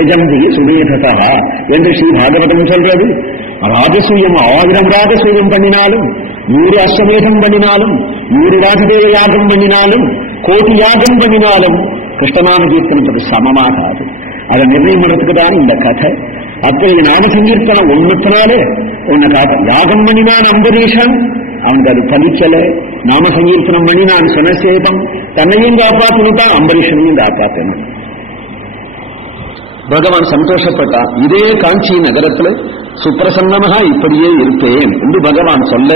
ஏஜந்தி சுமேதசா என்று ஸ்ரீ பாகவதம் சொல்றது. ராஜசூயம் ஆயிரம் ராஜசூயம் பண்ணினாலும் நூறு அஸ்வமேதம் பண்ணினாலும் நூறு ராஜதேவ யாகம் பண்ணினாலும் கோடி யாகம் பண்ணினாலும் கிருஷ்ணநாம கீர்த்தனத்துக்கு சமமாகாது. அதை நிர்ணயம் பண்றதுக்கு தான் இந்த கதை. அத்தகைய நாம சங்கீர்த்தனம் ஒண்ணுத்தினாலே உன்னை காட்ட யாகம் பண்ணினான் அம்பரீஷன் அவனுக்கு அது பலிச்சல நாம சங்கீர்த்தனம் பண்ணி பண்ணினான் சுனசேபம். தன்னையும் காப்பாற்றணும் தான் அம்பரீஷனையும் காப்பாற்றணும் பகவான் சந்தோஷப்பட்டான் இதே காஞ்சி நகரத்துல சுப்பிரசன்னமாக இப்படியே இருப்பேன் என்று பகவான் சொல்ல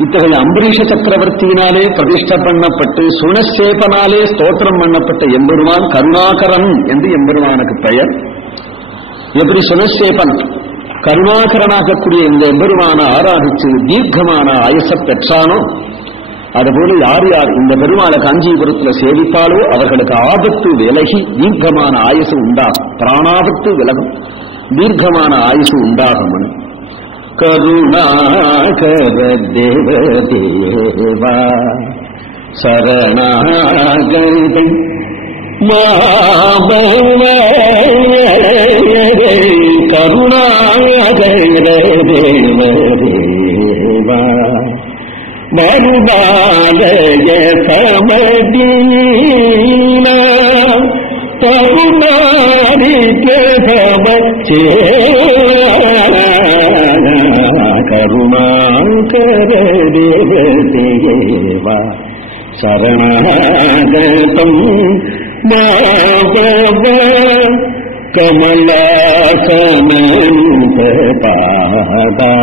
இத்தகைய அம்பரீஷ சக்கரவர்த்தியினாலே பிரதிஷ்ட பண்ணப்பட்டு சுனசேபனாலே ஸ்தோத்திரம் பண்ணப்பட்ட எம்பெருமான் கருணாகரன் என்று எம்பெருமானுக்கு பெயர். எப்படி சுனசேபன் கருணாகரனாகக்கூடிய இந்த எம்பெருமான ஆராதிச்சு தீர்க்கமான ஆயுச பெற்றானோ அதுபோல யார் யார் இந்த பெருமாளை காஞ்சிபுரத்தில் சேவித்தாலோ அவர்களுக்கு ஆபத்து விலகி தீர்க்கமான ஆயுசு உண்டாகும் பிராணாபத்து விலகும். தீர்க்கமான ஆயுசு உண்டாகும் கருணாகர தேவதேவா சரணாகரிதம் சரணாகரம் మా కమలాసనంత పాదా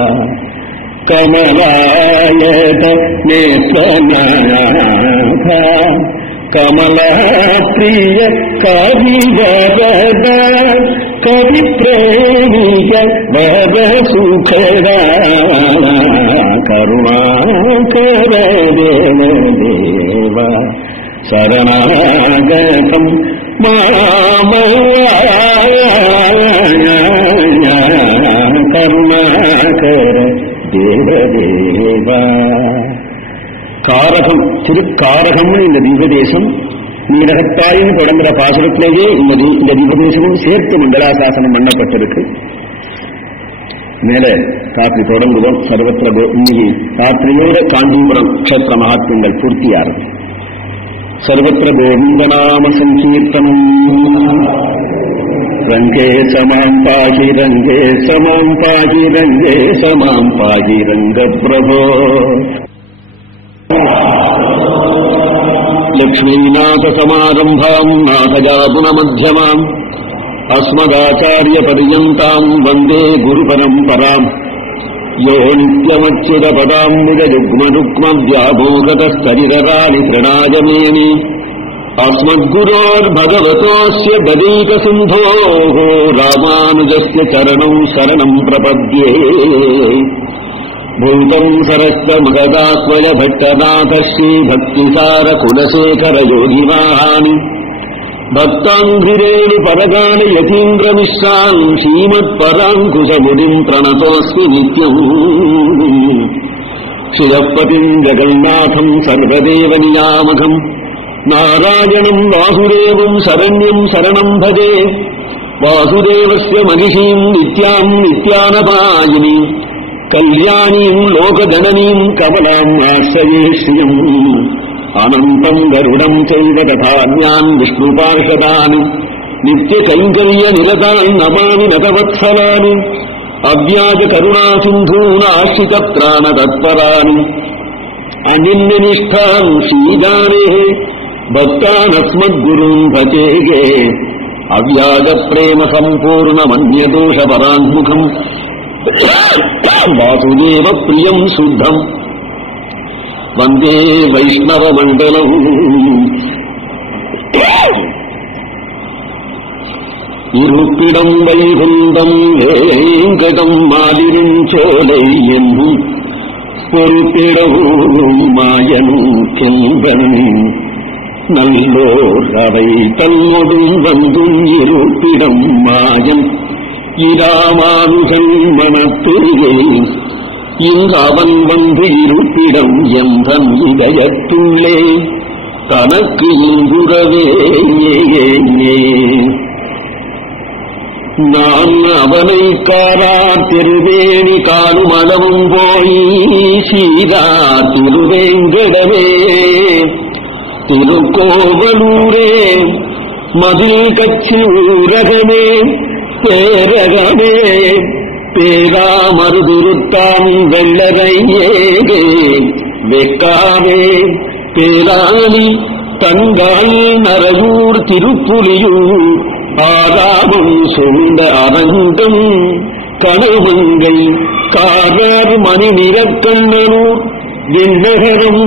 కమలాయత నేత్రనాథ కమలా ప్రియ కవివరదా കരിപ്രേമിക ഭവസുഖര ദേവ ശരണാഗതം കരുണാകര ദേവദേവ കാരകം തിരുക്കാരകമണിന്റെ ദിവദേശം நீரகத்தாயின்னு தொடங்குற பாசுரத்திலேயே இந்த இந்த தீபதேசமும் சேர்த்து மண்டலாசாசனம் பண்ணப்பட்டிருக்கு. மேல ராத்திரி தொடங்குவோம். சர்வத்திர இன்னைக்கு ராத்திரியோட காஞ்சிபுரம் கஷேத்திர மகாத்மங்கள் பூர்த்தியாகும் சர்வத்திர கோவிந்தநாம சங்கீர்த்தனம். ரங்கே சமாம் பாகி ரங்கே சமாம் பாகி ரங்கே சமாம் பாகி ரங்க பிரபோ लक्ष्मीनाथसमारम्भाम् नाथजातुनमध्यमाम् अस्मदाचार्यपर्यन्ताम् वन्दे गुरुपरम्पराम् यो नित्यमच्युतपदाम्बुजयुग्मरुक्मव्याभूषतस्तरिरराणि तृणायमेनि अस्मद्गुरोर्भगवतोऽस्य दलीतसिन्धोः रामानुजस्य चरणौ शरणम् प्रपद्ये భూతం సరస్వమృగదాస్వయ భట్టనాథ శ్రీ భక్తిసార కులశేఖర యోగి వాహాని భక్తాంధిరేణి పరగాని యతీంద్ర మిశ్రాన్ శ్రీమత్పరాంకుశముడిం ప్రణతోస్మి నిత్యం శిరపతిం జగన్నాథం సర్వదేవ నియామకం నారాయణం వాసుదేవం శరణ్యం శరణం భజే వాసుదేవస్య మనిషీం నిత్యాం నిత్యానపాయిని కళ్యాణీం లోకజననీం కమలాం ఆశ్రయే శ్రియం అనంతం గరుడం చైవ తథాన్యాన్ విష్ణుపార్షదాని. నిత్య కైంకర్య నిరతాన్ నమామి నతవత్సలాని. అవ్యాజ కరుణా సింధూన్ ప్రాణ తత్పరాని. అనిన్యనిష్టాన్ శ్రీగానే భక్తానస్మద్గురుం భచేగే. అవ్యాజ ప్రేమ సంపూర్ణమన్యదోషపరాన్ముఖం வாசுதேவ பிரியம் சுத்தம். வந்தே வைஷ்ணவ மண்டலம் இருப்பிடம் வைகுந்தம் வேங்கடம் மாதிரின் சோலை என்னும் பொறுப்பிடவும் மாயனும் செல்வன் நல்லோர் அவை தன்னொடும் வந்தும் இருப்பிடம் மாயன். இராமானுகன் மனத்திலே இங்கு அவன் வந்து இருப்பிடம் எந்தன் இதயத்துள்ளே தனக்கு இங்குறவே நான் அவனை காரா திருவேணி காணும் அளவும் போய் சீதா திருவேங்கடவே. திருக்கோவலூரே மதில் கச்சி ஊரகமே சேரகமே பேராமருதுருத்தான் வெள்ளரை ஏகே வெக்காவே பேராளி தங்கால் நரையூர் திருப்புலியூர் ஆராமம் சொந்த அரங்கம் கணவங்கை காரர் மணி நிறக்கண்ணனூர் விண்ணகரம்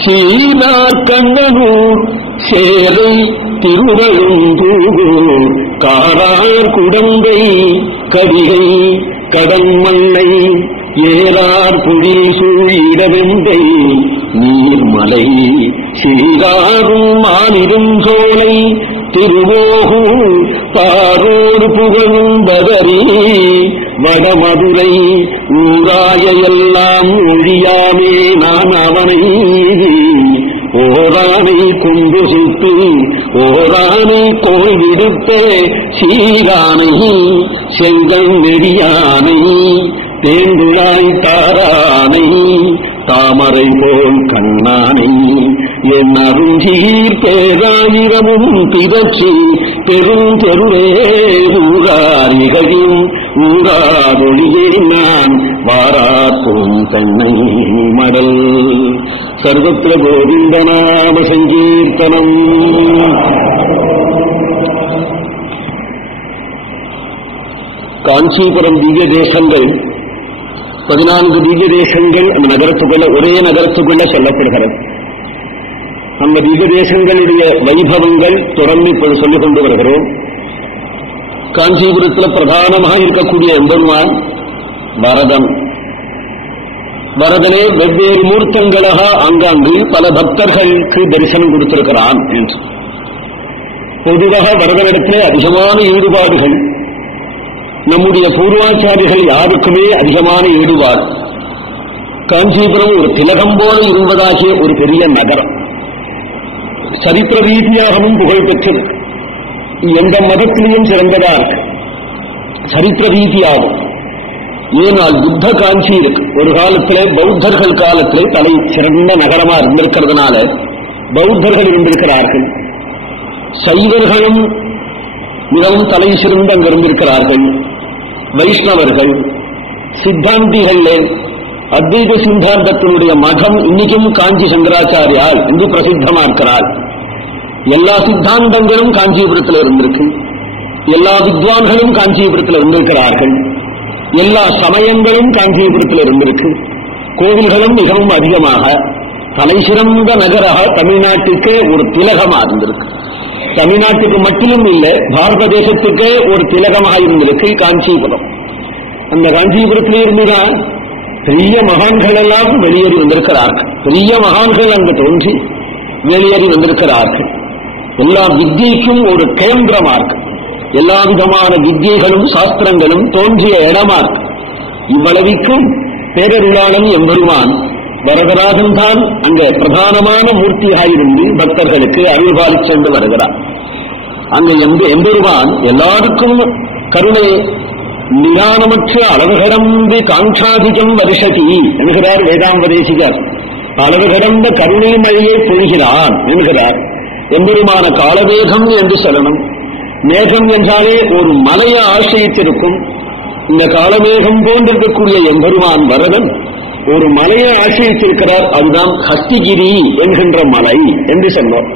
சீனார் கண்ணனூர் சேரை திருவழுந்தூர் காரார் குடம்பை கடிகை கடம்மல்லை ஏறார் புழில் சூழிடவெந்தை நீர்மலை சீராரும் மானிடும் சோலை திருவோகூர் பாரோடு புகழும் பதறி வடமதுரை ஊராய எல்லாம் ஒழியாமே நான் அவனை விடுத்த சீரானை செங்கல் நெடியானை தேங்குழாய் தாரானை தாமரை போல் கண்ணானை என் அருஞ்சீர் பேராயிரமும் பிதற்றி பெரும் தெருவே ஊராரிகையும் ஊராதொழியே நான் வாராத்தும் தென்னை மடல். சர்வத்திர கோவிந்த நாம சங்கீர்த்தனம். காஞ்சிபுரம் திவ்ய தேசங்கள் பதினான்கு திவ்ய தேசங்கள் அந்த நகரத்துக்குள்ள ஒரே நகரத்துக்குள்ள சொல்லப்படுகிறது. அந்த திவ்ய தேசங்களுடைய வைபவங்கள் தொடர்ந்து இப்போது சொல்லிக் கொண்டு வருகிறோம். காஞ்சிபுரத்தில் பிரதானமாக இருக்கக்கூடிய எம்பெருமான் பரதன் பரதனே வெவ்வேறு மூர்த்தங்களாக அங்காங்கு பல பக்தர்களுக்கு தரிசனம் கொடுத்திருக்கிறான் என்று. பொதுவாக வரதனிடத்திலே அதிகமான ஈடுபாடுகள் நம்முடைய பூர்வாச்சாரிகள் யாருக்குமே அதிகமான ஈடுபாடு. காஞ்சிபுரம் ஒரு திலகம் போல இருந்ததாகிய ஒரு பெரிய நகரம். சரித்திர ரீதியாகவும் புகழ் பெற்றது. எந்த மதத்திலையும் சிறந்ததா இருக்கு. சரித்திர ரீதியாகும் ஏனால் புத்த காஞ்சி இருக்கு. ஒரு காலத்திலே பௌத்தர்கள் காலத்திலே தலை சிறந்த நகரமா இருந்திருக்கிறதுனால பௌத்தர்கள் இருந்திருக்கிறார்கள். சைவர்களும் மிகவும் தலை சிறந்து அங்கு இருந்திருக்கிறார்கள் வைஷ்ணவர்கள் சித்தாந்திகள் அத்வைத சித்தாந்தத்தினுடைய மகம் இன்னைக்கும் காஞ்சி சங்கராச்சாரியால் இன்று பிரசித்தமா இருக்கிறார் எல்லா சித்தாந்தங்களும் காஞ்சிபுரத்தில் இருந்திருக்கு. எல்லா வித்வான்களும் காஞ்சிபுரத்தில் இருந்திருக்கிறார்கள். எல்லா சமயங்களும் காஞ்சிபுரத்தில் இருந்திருக்கு. கோவில்களும் மிகவும் அதிகமாக தலைசிறந்த நகராக தமிழ்நாட்டுக்கு ஒரு திலகமா இருந்திருக்கு. தமிழ்நாட்டுக்கு மட்டும் இல்லை பாரத தேசத்துக்கு ஒரு திலகமாக இருந்திருக்கு காஞ்சிபுரம். அந்த காஞ்சிபுரத்திலே இருந்துதான் பெரிய மகான்கள் எல்லாம் வெளியேறி வந்திருக்கிறார்கள். பெரிய மகான்கள் அங்கு தோன்றி வெளியேறி வந்திருக்கிறார்கள். எல்லா வித்தியைக்கும் ஒரு கேந்திரமா இருக்கு. எல்லா விதமான வித்தியைகளும் சாஸ்திரங்களும் தோன்றிய இடமா இருக்கு. இவ்வளவிக்கும் பேரருளாளன் எம்பெருமான் வரதராஜன் தான் அங்க பிரதானமான மூர்த்தியாயிருந்து பக்தர்களுக்கு அருள்பாலி சென்று வருகிறார். அங்க எந்த எம்பெருமான் எல்லாருக்கும் கருணை நிதானமற்ற அளவுகடந்து காங்காதிகம் வருஷதி என்கிறார் வேதாம்பதேசிகர். அளவு கடந்த கருணை மழையை பொழிகிறான் என்கிறார். எம்பெருமான காலவேகம் என்று சொல்லணும். மேகம் என்றாலே ஒரு மலையை ஆசிரியத்திருக்கும். இந்த காலமேகம் போன்றிருக்கக்கூடிய எம்பெருமான் வரதன் ஒரு மலையை ஆசிரியத்திருக்கிறார் அதுதான் ஹஸ்திகிரி என்கின்ற மலை என்று சொன்னார்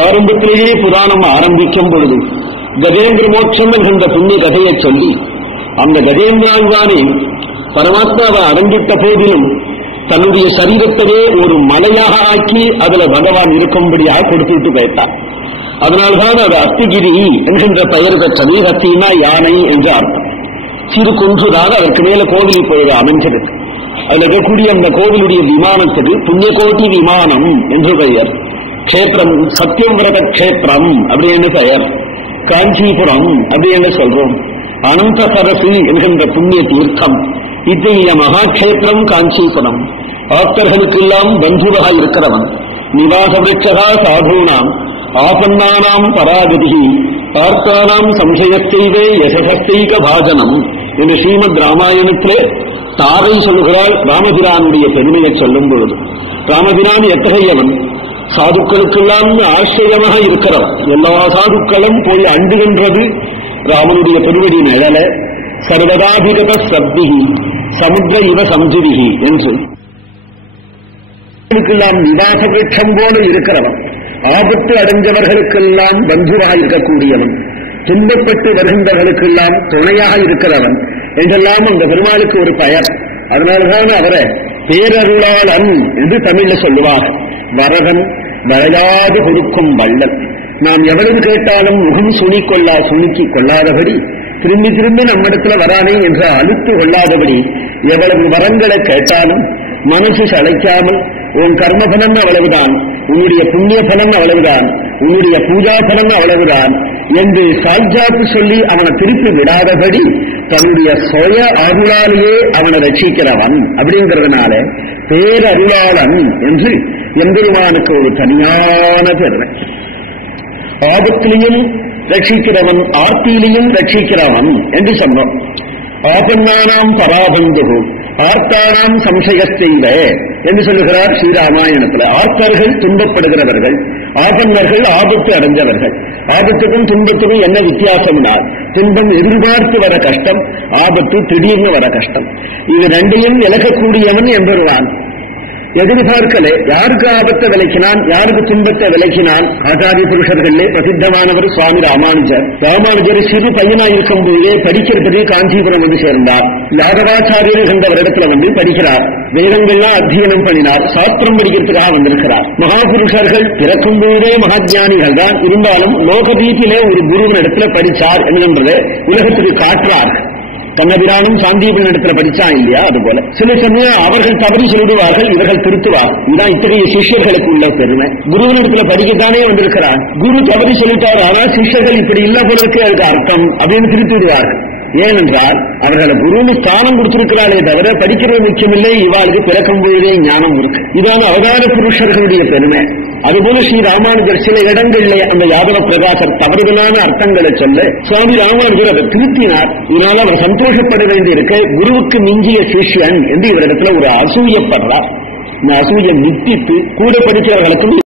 ஆரம்பத்திலேயே புராணம் ஆரம்பிக்கும் பொழுது கஜேந்திர மோட்சம் என்கின்ற புண்ணிய கதையை சொல்லி அந்த கஜேந்திராங்கானே பரமாத்மாவை அடங்கிட்ட போதிலும் தன்னுடைய சரீரத்தையே ஒரு மலையாக ஆக்கி அதுல பகவான் இருக்கும்படியாக கொடுத்துட்டு போயிட்டார். அதனால்தான் அது அத்திகிரி என்கின்ற பெயர் பெற்றது. ஹத்தினா யானை என்று அர்த்தம். சிறு குன்றுதான் அதற்கு மேல கோவில் இப்பொழுது அமைஞ்சிருக்கு அதுல இருக்கக்கூடிய அந்த கோவிலுடைய விமானத்துக்கு புண்ணியகோட்டி விமானம் என்று பெயர். கஷேத்திரம் சத்தியவிரத கஷேத்திரம் அப்படி அப்படின்னு பெயர். காஞ்சிபுரம் அப்படி அப்படின்னு சொல்றோம். அனந்த சரசு என்கின்ற புண்ணிய தீர்த்தம். இத்தகைய மகாட்சேத்திரம் காஞ்சிபுரம். ஆப்தர்களுக்கெல்லாம் பந்துவாக இருக்கிறவன். நிவாச விரட்சகா சாதுனாம். ஆபன்னானாம் பராகதி. பார்த்தானாம் சம்சயத்தைவே யசசஸ்தைக பாஜனம். என்று ஸ்ரீமத் ராமாயணத்திலே தாரை சொல்லுகிறாள் ராமபிரானுடைய பெருமையை சொல்லும் பொழுது. ராமபிரான் எத்தகையவன்? சாதுக்களுக்கெல்லாம் ஆசிரியமாக இருக்கிறவன் எல்லா சாதுக்களும் போய் அண்டுகின்றது. ராமனுடைய பெருவடி நிழல சர்வதாபிகத சப்திகி சமுத்திர இவ சம்ஜிதிகி என்று. நிவாச விருட்சம் போல இருக்கிறவன். ஆபத்து அடைஞ்சவர்களுக்கெல்லாம் பந்துவாக இருக்கக்கூடியவன். துன்பப்பட்டு வருகின்றவர்களுக்கெல்லாம் துணையாக இருக்கிறவன் என்றெல்லாம் அந்த பெருமாளுக்கு ஒரு பெயர். அதனால்தான் அவரை பேரருளாளன் என்று தமிழ்ல சொல்லுவார். வரதன் வளையாது கொடுக்கும் வள்ளல். நாம் எவ்வளவு கேட்டாலும் முகம் சுனிக்கொள்ளா சுனிக்கு கொள்ளாதபடி திரும்பி திரும்பி நம்மிடத்துல வரானே என்று அழுத்து கொள்ளாதபடி எவ்வளவு வரங்களை கேட்டாலும் மனசு சளைக்காமல் உன் கர்மபலன் அவ்வளவுதான் உன்னுடைய புண்ணிய பலன் அவ்வளவுதான் உன்னுடைய பூஜா பலன் அவ்வளவுதான் என்று சாஜாத்து சொல்லி அவனை திருப்பி விடாதபடி தன்னுடைய சுய அருளாலேயே அவனை ரட்சிக்கிறவன் அப்படிங்கிறதுனால பேரருளாளன் என்று எம்பெருமானுக்கு ஒரு தனியான பெருமை ஆபத்திலையும் ரட்சிக்கிறவன் ஆர்த்தியிலையும் ரட்சிக்கிறவன் என்று சொன்னோம். ஆபன்னானாம் பராபந்து ஆர்த்தாராம் சம்சயத்தைவ என்று சொல்லுகிறார் ஸ்ரீராமாயணத்தில். ஆர்த்தர்கள் துன்பப்படுகிறவர்கள் ஆபன்னர்கள் ஆபத்து அடைஞ்சவர்கள் ஆபத்துக்கும் துன்பத்துக்கும் என்ன வித்தியாசம்னா துன்பம் எதிர்பார்த்து வர கஷ்டம் ஆபத்து திடீர்னு வர கஷ்டம். இது ரெண்டையும் விலகக்கூடியவன் என்பதுதான் எதிர்பார்க்கலே. யாருக்கு ஆபத்தை விலக்கினான் யாருக்கு துன்பத்தை விளக்கினான்? ஆச்சாரிய புருஷர்களே பிரசித்தமானவர் சுவாமி ராமானுஜர். ராமானுஜர் சிறு பையனா இருக்கும் போதே படிக்கிறதுக்கு காஞ்சிபுரம் வந்து சேர்ந்தார். யாதவாச்சாரியர் என்றவரிடத்துல வந்து படிக்கிறார். வேதங்கள்லாம் அத்தியனம் பண்ணினார். சாஸ்திரம் படிக்கிறதுக்காக வந்திருக்கிறார். மகாபுருஷர்கள் பிறக்கும் போதே மகாஜானிகள் தான். இருந்தாலும் லோகதீபிலே ஒரு குருவின் இடத்துல படிச்சார் என்கின்றதை உலகத்துக்கு காட்டுறார் கண்ணபிரானும் சாந்தீபன் இடத்துல படிச்சான் இல்லையா? அது போல சில சமயம் அவர்கள் தவறி சொல்லிடுவார்கள் இவர்கள் திருத்துவார்கள் இதுதான் இத்தகைய சிஷ்யர்களுக்கு உள்ள பெருமை. குருவின் இடத்துல படிக்கத்தானே வந்திருக்கிறார். குரு தவறி சொல்லிட்டார் ஆனால் சிஷ்யர்கள் இப்படி இல்ல போல இருக்கு அதுக்கு அர்த்தம் அப்படின்னு திருத்தி விடுவார்கள் ஏனென்றால் அவர்களை குருன்னு ஸ்தானம் கொடுத்திருக்கிறாளே தவிர படிக்கிறது முக்கியமில்லை இவாளுக்கு பிறக்கும் பொழுதே ஞானம் இருக்கு. இதான அவதார புருஷர்களுடைய பெருமை. அதுபோல ஸ்ரீ ராமானுஜர் சில இடங்களிலே அந்த யாதவ பிரகாசர் தவறுதலான அர்த்தங்களை சொல்ல சுவாமி ராமானுஜர் அதை திருத்தினார். இதனால அவர் சந்தோஷப்பட வேண்டியிருக்க. குருவுக்கு மிஞ்சிய சிஷ்யன் என்று இவரிடத்துல ஒரு அசூயப்படுறார். இந்த அசூயை நித்தித்து கூட படிக்கிறவர்களுக்கு